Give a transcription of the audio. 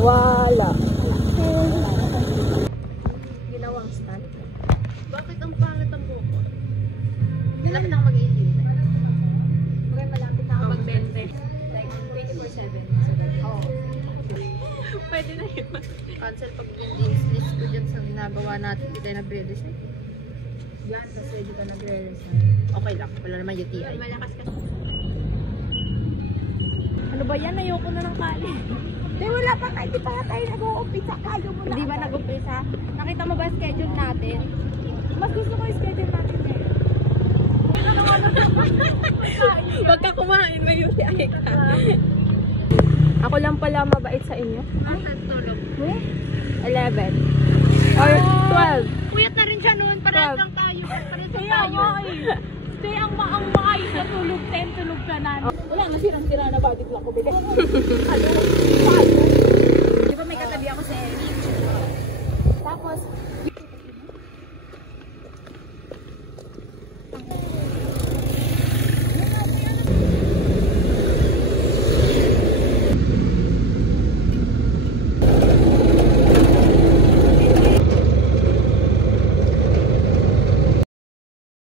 Wala. Ginawang stand. Bakit ang pangit ang buko? Malapit ako mag-18. Okay, malapit ako mag-20. Like 24/7. Oo. Pwede na yun. Cancel pag yung list ko dyan sa ginagawa natin. Hindi tayo nagre-resign. Yan, kasi hindi ka nagre-resign. Okay lang. Wala naman UTI. Malakas ka. Ano ba yan? Ayoko na ng kali. Wala pa tayo. Hindi pa tayo nag-uumpisa. Kayo mo na. Hindi ba nag-umpisa? Nakita mo ba schedule natin? Mas gusto ko yung schedule natin ngayon. Huwag ka kumain, may UTI ka. Ako lang pala mabait sa inyo. Asan tulog? 11. Or 12. Puyat na rin siya noon. Parehas lang tayo. Parehas lang tayo. Stay ang maayos na tulog 10, tulog ka na. Wala, nasirang-sira na body clock ko. Ano?